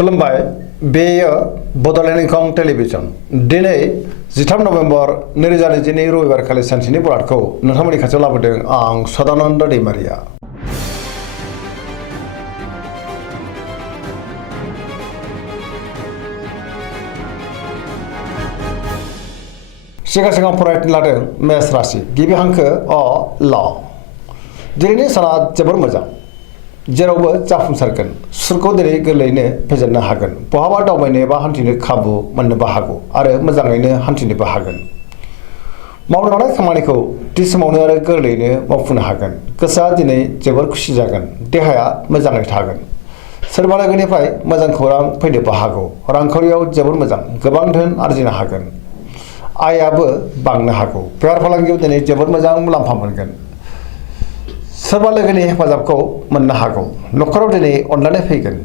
खुलुमबाय बेयो बड'लेण्ड इंखं टेलिभिजन दिनै 13 नभेम्बर 2022 रबिबार खालि सानसेनि बुलेटिनखौ नोंथांमोननि खाथियाव लाबोदों आं सदानन्द दैमारिया। सिगां फरायनो लादों मेष राशि गिबि हांखो अ ल दिनैनि साना जोबोर मोजां जेरावबो जाफुंसारगोन सुरखौ दिनै गोरलैयैनो फेजेननो हागोन बहाबा दावबायनो एबा हान्थिनो खाबु मोननोबो हागौ आरो मोजाङैनो हान्थिनोबो हागोन मावनो लानाय खामानिखौ थि समावनो आरो गोरलैयैनो मावफुंनो हागोन गोसोआ दिनै जोबोर खुसि जागोन देहाया मोजाङै थागोन सोरबा लोगोनिफ्राय मोजां खौरां फैनोबो हागौ रांखावरियाव जोबोर मोजां गोबां धोन आरजिनो हागोन आयाबो बांनो हागौ बेफार फालांगियाव दिनै जोबोर मोजां मुलाम्फा मोनगोन सोरबा लोगोनि हेफाजाबखौ मोननो हागौ न'खराव दिनै अनलायनाय फैगोन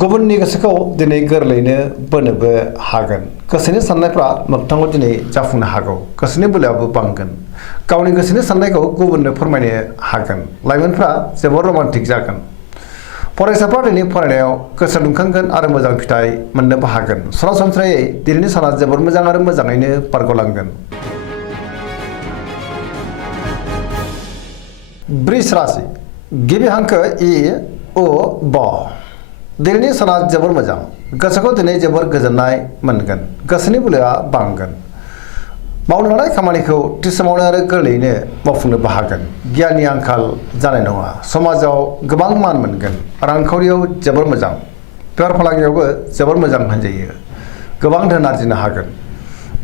गुबुननि गोसोखौ दिनै गोरलैयैनो बोनोबो हागोन गोसोनि साननायफ्रा मोगथाङाव दिनै जाफुंनो हागौ गोसोनि बोलोआबो बांगोन गावनि गोसोनि साननायखौ गुबुननो फोरमायनो हागोन लाइमोनफ्रा जोबोर रमान्टिक जागोन फरायसाफ्रा दिनै फरायनायाव गोसो दुंखांगोन आरो मोजां फिथाइ मोननोबो हागोन सरासनस्रायै दिनैनि साना जोबोर मोजां आरो मोजाङैनो बारग'लांगोन। वृष राशि गिबि हांखो इ उ ब दिनैनि साना जोबोर मोजां गोसोखौ दिनै जोबोर गोजोननाय मोनगोन गोसोनि बोलोआ बांगोन मावनो लानाय खामानिखौ थि समावनो आरो गोरलैयैनो मावफुंनोबो हागोन गियाननि आंखाल जानाय नङा समाजाव गोबां मान मोनगोन रांखावरियाव जोबोर मोजां बेफार फालांगियावबो जोबोर मोजां होनजायो गोबां धोन आरजिनो हागोन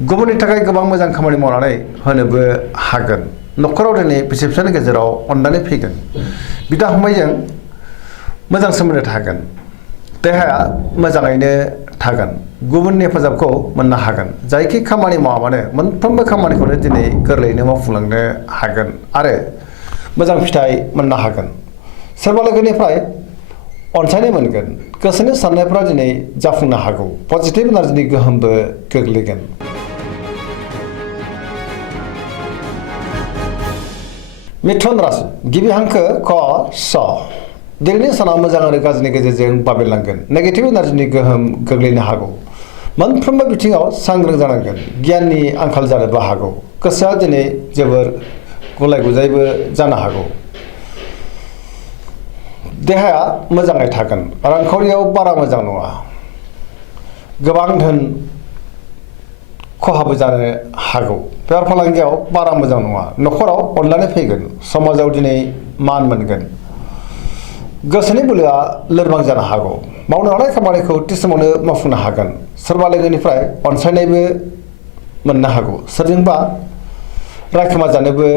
गुबुननि थाखाय गोबां मोजां खामानि मावनानै होनोबो हागोन न'खराव दिनै बिसि फिसायनि गेजेराव अनलायनाय फैगोन बिदा फंबायजों मोजां सोमोन्दो थागोन देहाया मोजाङैनो थागोन गुबुननि हेफाजाबखौ मोननो हागोन जायखि खामानि मावा मानो मोनफ्रोमबो खामानिखौनो दिनै गोरलैयैनो मावफुंलांनो हागोन आरो मोजां फिथाइ मोननो हागोन सोरबा लोगोनिफ्राय अनसायनाय मोनगोन गोसोनि साननायफ्रा दिनै जाफुंनो हागौ पजिटिभ एनार्जिनि गोहोमबो गोग्लैगोन। मिथुन राशि गिबि हांखो क स दिनैनि साना मोजां आरो गाज्रिनि गेजेरजों बाबेरलांगोन नेगेटिभ एनार्जिनि गोहोम गोग्लैनो हागौ मोनफ्रोमबो बिथिङाव सांग्रां जानांगोन गियाननि आंखाल जानोबो हागौ गोसोआ दिनै जोबोर गुलाय गुजायबो जानो हागौ देहाया मोजाङै थागोन रांखावरियाव बारा मोजां नङा गोबां धोन खहाबो जानो हागौ बेफार फालांगियाव बारा मोजां नङा न'खराव अनलायनाय फैगोन समाजाव दिनै मान मोनगोन गोसोनि बोलोआ लोरबां जानो हागौ मावनो लानाय खामानिखौ थि समावनो मावफुंनो हागोन सोरबा लोगोनिफ्राय अनसायनायबो मोननो हागौ सोरजोंबा रायखोमा जानोबो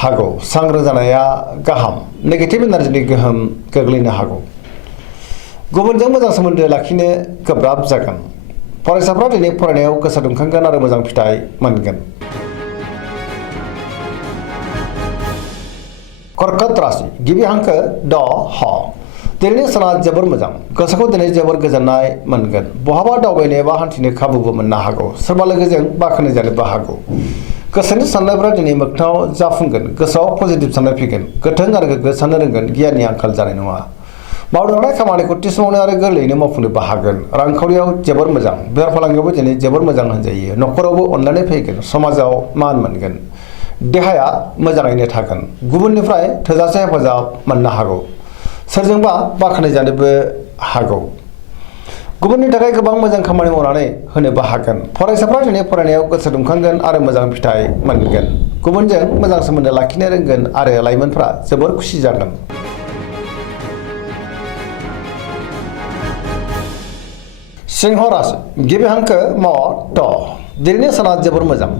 हागौ सांग्रां जानाया गाहाम नेगेटिभ एनार्जिनि गोहोम गोग्लैनो हागौ गुबुनजों मोजां सोमोन्दो लाखिनो गोब्राब जागोन फरायसाफ्रा दिनै फरायनायाव गोसो दुंखांगोन आरो मोजां फिथाइ मोनगोन। कर्कट राशि गिबि हांखो ड ह दिनैनि साना जोबोर मोजां गोसोखौ दिनै जोबोर गोजोननाय मोनगोन बहाबा दावबायनो एबा हान्थिनो खाबुबो मोननो हागौ सोरबा लोगोजों बाख्नाय जानोबो हागौ गोसोनि साननायफ्रा दिनै मोगथाङाव जाफुंगोन गोसोआव पजिटिभ साननाय फैगोन गोथों आरो गोग्गो साननो रोंगोन गियाननि आंखाल जानाय नङा मावनो लानाय खामानिखौ थि समावनो आरो गोरलैयैनो मावफुंनोबो हागोन रांखावरियाव जोबोर मोजां बेफार फालांगियावबो दिनै जोबोर मोजां होनजायो न'खरावबो अनलायनाय फैगोन समाजाव मान मोनगोन देहाया मोजाङैनो थागोन गुबुननिफ्राय थोजासे हेफाजाब मोननो हागौ सोरजोंबा बाख्नाय जानोबो हागौ गुबुननि थाखाय गोबां मोजां खामानि मावनानै होनोबो हागोन फरायसाफ्रा दिनै फरायनायाव गोसो दुंखांगोन आरो मोजां फिथाइ मोनगोन गुबुनजों मोजां सोमोन्दो लाखिनो रोंगोन आरो लाइमोनफ्रा जोबोर खुसि जागोन। सिंह राशि गिबि हांखो म ट दिनैनि साना जोबोर मोजां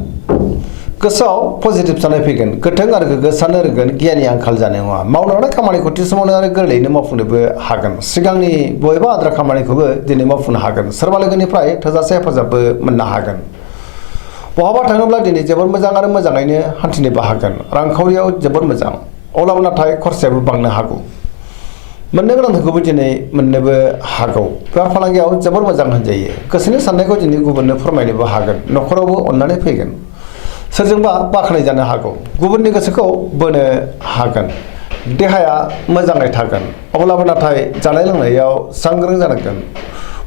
गोसोआव पजिटिभ साननाय फैगोन गोथों आरो गोग्गो साननो रोंगोन गियाननि आंखाल जानाय नङा मावनो लानाय खामानिखौ थि समावनो आरो गोरलैयैनो मावफुंनोबो हागोन सिगांनि बबेबा आद्रा खामानिखौबो दिनै मावफुंनो हागोन सोरबा लोगोनिफ्राय थोजासे हेफाजाबबो मोननो हागोन बहाबा थाङोब्ला दिनै जोबोर मोजां आरो मोजाङैनो हान्थिनोबो हागोन रांखावरियाव जोबोर मोजां अब्लाबो नाथाय खरसायाबो बांनो हागौ मोननो गोनांखौबो दिनै मोननोबो हागौ बेफार फालांगियाव जोबोर मोजां होनजायो गोसोनि साननायखौ दिनै गुबुननो फोरमायनोबो हागोन न'खरावबो अननानै फैगोन सोरजोंबा बाख्नाय जानो हागौ गुबुननि गोसोखौ बोनो हागोन देहाया मोजाङै थागोन अब्लाबो नाथाय जानाय लोंनायाव सांग्रां जानांगोन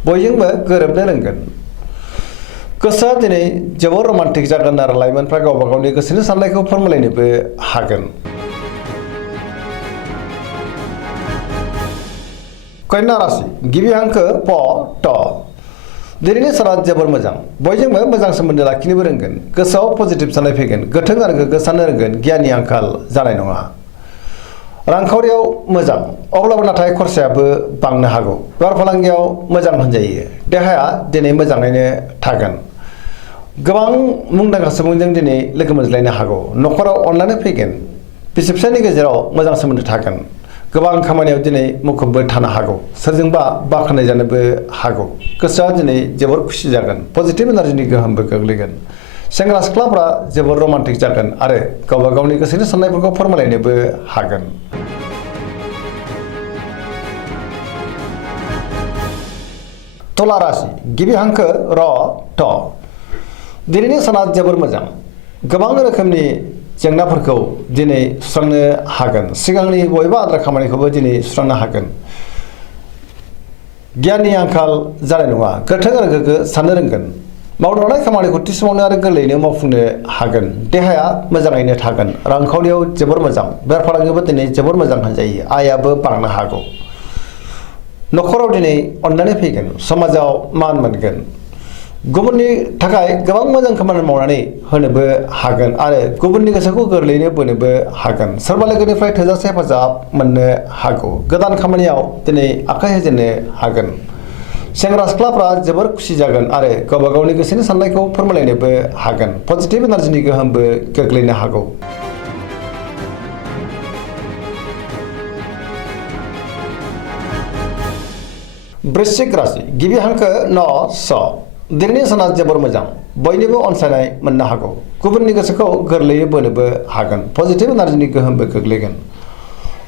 बयजोंबो गोरोबनो रोंगोन गोसोआ दिनै जोबोर रमान्टिक जागोन आरो लाइमोनफ्रा गावबा गावनि गोसोनि साननायखौ फोरमायलायनोबो हागोन कन्या राशि गिबि हांखो प ट दिनैनि साना जोबोर मोजां बयजोंबो मोजां सोमोन्दो लाखिनोबो रोंगोन गोसोआव पजिटिभ साननाय फैगोन गोथों आरो गोग्गो साननो रोंगोन गियाननि आंखाल जानाय नङा रांखावरियाव मोजां अब्लाबो नाथाय खरसायाबो बांनो हागौ बेफार फालांगियाव मोजां होनजायो देहाया दिनै मोजाङैनो थागोन गोबां मुंदांखा सुबुंजों दिनै लोगो मोनज्लायनो हागौ न'खराव अनलायनाय फैगोन बिसि फिसायनि गेजेराव मोजां सोमोन्दो थागोन गोबां खामानियाव दिनै मुखुबबो थानो हागौ सोरजोंबा बाख्नाय जानोबो हागौ गोसोआ दिनै जोबोर खुसि जागोन पजिटिभ एनार्जिनि गोहोमबो गोग्लैगोन सेंग्रा सिख्लाफ्रा जोबोर रमान्टिक जागोन आरो गावबा गावनि गोसोनि साननायफोरखौ फोरमायलायनोबो हागोन तुला राशि गिबि हांखो र ट दिनैनि साना जोबोर मोजां गोबां रोखोमनि जेंनाफोरखौ दिनै सुस्रांनो हागोन सिगांनि बबेबा आद्रा खामानिखौबो दिनै सुस्रांनो हागोन गियाननि आंखाल जानाय नङा गोथों आरो गोग्गो साननो रोंगोन मावनो लानाय खामानिखौ थि समावनो आरो गोरलैयैनो मावफुंनो हागोन देहाया मोजाङैनो थागोन रांखावरियाव जोबोर मोजां बेफार फालांगियावबो दिनै जोबोर मोजां होनजायो आयाबो बांनो हागौ न'खराव दिनै अननानै फैगोन समाजाव मान मोनगोन गुबुननि थाखाय गोबां मोजां खामानि मावनानै होनोबो हागोन आरो गुबुननि गोसोखौ गोरलैयैनो बोनोबो हागोन सोरबा लोगोनिफ्राय थोजासे हेफाजाब मोननो हागौ गोदान खामानियाव दिनै आखाइ होजेननो हागोन सेंग्रा सिख्लाफ्रा जोबोर खुसि जागोन आरो गावबा गावनि गोसोनि साननायखौ फोरमायलायनोबो हागोन पजिटिभ एनार्जिनि गोहोमबो गोग्लैनो हागौ वृश्चिक राशि गिबि हांखो न स दिनैनि साना जोबोर मोजां बयनिबो अनसायनाय मोननो हागौ गुबुननि गोसोखौ गोरलैयै बोनोबो हागोन पजिटिभ एनार्जिनि गोहोमबो गोग्लैगोन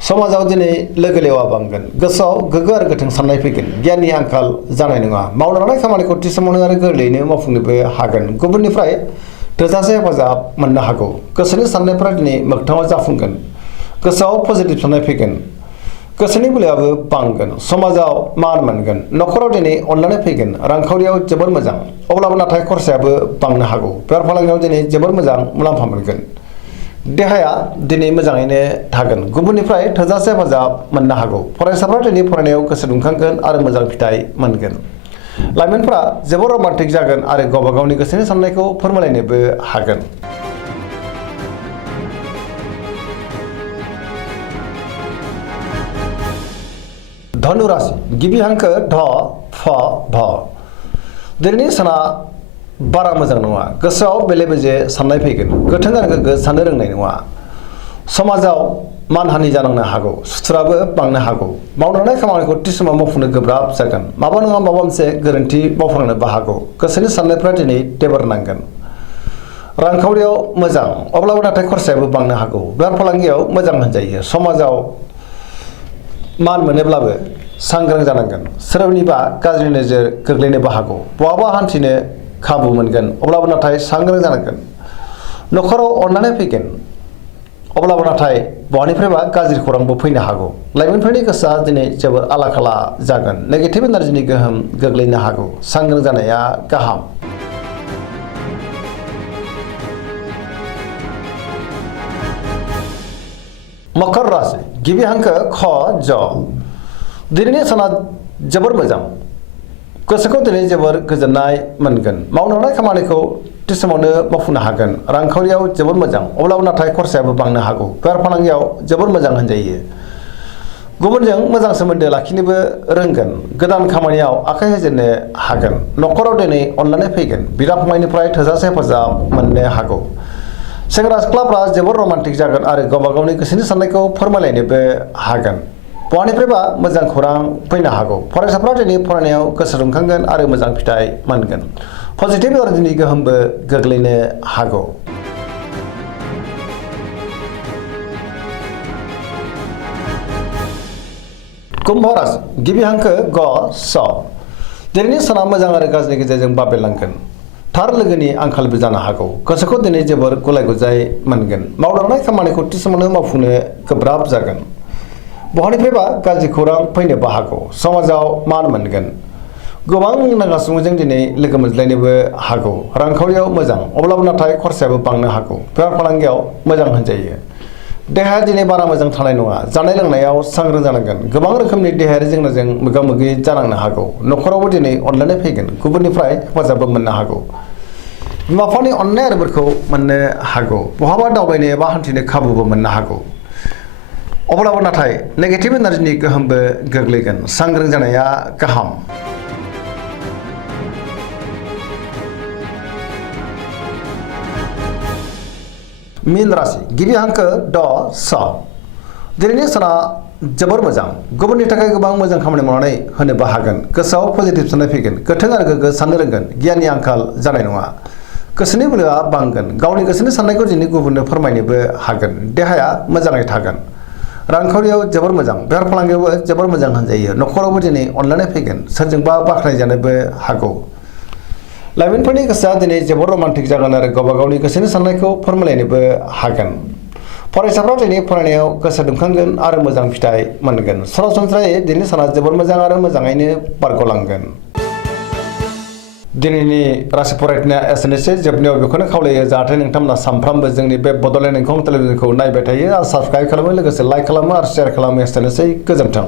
समाजाव दिनै लोगो लेवा बांगोन गोसोआव गोग्गो आरो गोथों साननाय फैगोन गियाननि आंखाल जानाय नङा मावनो लानाय खामानिखौ थि समावनो आरो गोरलैयैनो मावफुंनोबो हागोन गुबुननिफ्राय थोजासे हेफाजाब मोननो हागौ गोसोनि साननायफोरा दिनै मोगथाङाव जाफुंगोन गोसोआव पजिटिभ साननाय फैगोन गोसोनि बोलोआबो बांगोन समाजाव मान मोनगोन न'खराव दिनै अनलायनाय फैगोन रांखावरियाव जोबोर मोजां अब्लाबो नाथाय खरसायाबो बांनो हागौ बेफार फालांगियाव दिनै जोबोर मोजां मुलाम्फा मोनगोन देहाया दिनै मोजाङैनो थागोन गुबुननिफ्राय थोजासे हेफाजाब मोननो हागौ फरायसाफ्रा दिनै फरायनायाव गोसो दुंखांगोन आरो मोजां फिथाइ मोनगोन लाइमोनफ्रा जोबोर रमान्टिक जागोन आरो गावबा गावनि गोसोनि साननायखौ फोरमायलायनोबो हागोन धनु राशि गिबि हांखो ध फ भ दिनैनि साना बारा मोजां नङा गोसोआव बेले बेजे साननाय फैगोन गोथों आरो गोग्गो साननो रोंनाय नङा समाजाव मानहानि जानांनो हागौ सुथुराबो बांनो हागौ मावनो लानाय खामानिखौ थि समाव मावफुंनो गोब्राब जागोन माबा नङा माबा मोनसे गोरोन्थि मावफ्लांनोबो हागौ गोसोनि साननायफ्रा दिनै टेबोर नांगोन रांखावरियाव मोजां अब्लाबो नाथाय खरसायाबो बांनो हागौ बेफार फालांगियाव मोजां होनजायो समाजाव मान मोनोब्लाबो सांग्रां जानांगोन सोरनिबा गाज्रि नोजोर गोग्लैनोबो हागौ बहाबा हान्थिनो खाबु मोनगोन अब्लाबो नाथाय सांग्रां जानांगोन न'खराव अननानै फैगोन अब्लाबो नाथाय बहानिफ्रायबा गाज्रि खौरांबो फैनो हागौ लाइमोनफोरनि गोसोआ दिनै जोबोर आला खाला जागोन नेगेटिभ एनार्जिनि गोहोम गोग्लैनो हागौ सांग्रां जानाया गाहाम मकर राशि गिबि हांखो ख ज दिनैनि साना जोबोर मोजां गोसोखौ दिनै जोबोर गोजोननाय मोनगोन मावनो लानाय खामानिखौ थि समावनो मावफुंनो हागोन रांखावरियाव जोबोर मोजां अब्लाबो नाथाय खरसायाबो बांनो हागौ बेफार फालांगियाव जोबोर मोजां होनजायो गुबुनजों मोजां सोमोन्दो लाखिनोबो रोंगोन गोदान खामानियाव आखाइ होजेननो हागोन न'खराव दिनै अननानै फैगोन बिदा फंबायनिफ्राय थोजासे हेफाजाब मोननो हागौ सेंग्रा सिख्लाफ्रा जोबोर रमान्टिक जागोन आरो गावबा गावनि गोसोनि साननायखौ फोरमायलायनोबो हागोन बहानिफ्रायबा मोजां खौरां फैनो हागौ फरायसाफ्रा दिनै फरायनायाव गोसो दुंखांगोन आरो मोजां फिथाइ मोनगोन पजिटिभ एनार्जिनि गोहोमबो गोग्लैनो हागौ कुम्भ राशि गिबि हांखो ग स दिनैनि साना मोजां आरो गाज्रिनि गेजेरजों बाबेरलांगोन थार लोगोनि आंखालबो जानो हागौ गोसोखौ दिनै जोबोर गुलाय गुजाय मोनगोन मावलांनाय खामानिखौ थि समावनो मावफुंनो गोब्राब जागोन बहानिफ्रायबा गाज्रि खौरां फैनोबो हागौ समाजाव मान मोनगोन गोबां मुंदांखा सुबुंजों दिनै लोगो मोनज्लायनोबो हागौ रांखावरियाव मोजां अब्लाबो नाथाय खरसायाबो बांनो हागौ बेफार फालांगियाव मोजां होनजायो देहाया दिनै बारा मोजां थानाय नङा जानाय लोंनायाव सांग्रां जानांगोन गोबां रोखोमनि देहायारि जेंनाजों मोगा मोगि जानांनो हागौ न'खरावबो दिनै अनलायनाय फैगोन गुबुननिफ्राय हेफाजाबबो मोननो हागौ बिमा बिफानि अननाय आरो बोरखौ मोननो हागौ बहाबा दावबायनो एबा हान्थिनो खाबुबो मोननो हागौ अब्लाबो नाथाय नेगेटिभ एनार्जिनि गोहोमबो गोग्लैगोन सांग्रां जानाया गाहाम मीन राशि गिबि हांखो ड स दिनैनि साना जोबोर मोजां गुबुननि थाखाय गोबां मोजां खामानि मावनानै होनोबो हागोन गोसोआव पजिटिभ साननाय फैगोन गोथों आरो गोग्गो साननो रोंगोन गियाननि आंखाल जानाय नङा गोसोनि बोलोआ बांगोन गावनि गोसोनि साननायखौ दिनै गुबुननो फोरमायनोबो हागोन देहाया मोजाङै थागोन रांखावरियाव जोबोर मोजां बेफार फालांगियावबो जोबोर मोजां होनजायो न'खरावबो दिनै अनलायनाय फैगोन सोरजोंबा बाख्नायजानोबो हागौ लाइमोनफोरनि गोसोआ दिनै जोबोर रमान्टिक जागोन आरो गावबा गावनि गोसोनि साननायखौ फोरमायलायनोबो हागोन फरायसाफ्रा दिनै फरायनायाव गोसो दुंखांगोन आरो मोजां फिथाइ मोनगोन सरासनस्रायै दिनै साना जोबोर मोजां आरो मोजाङैनो बारग'लांगोन दिनैनि राशि फरायनाया एसेनोसै जोबनायाव बेखौनो खावलायो जाहाथे नोंथांमोना सानफ्रामबो जोंनि बे बड'लेण्ड इंखं टेलिभिजनखौ नायबाय थायो आरो साबस्क्राइब खालामो लोगोसे लाइक खालामो आरो शेयार खालामो एसेनोसै गोजोन्थों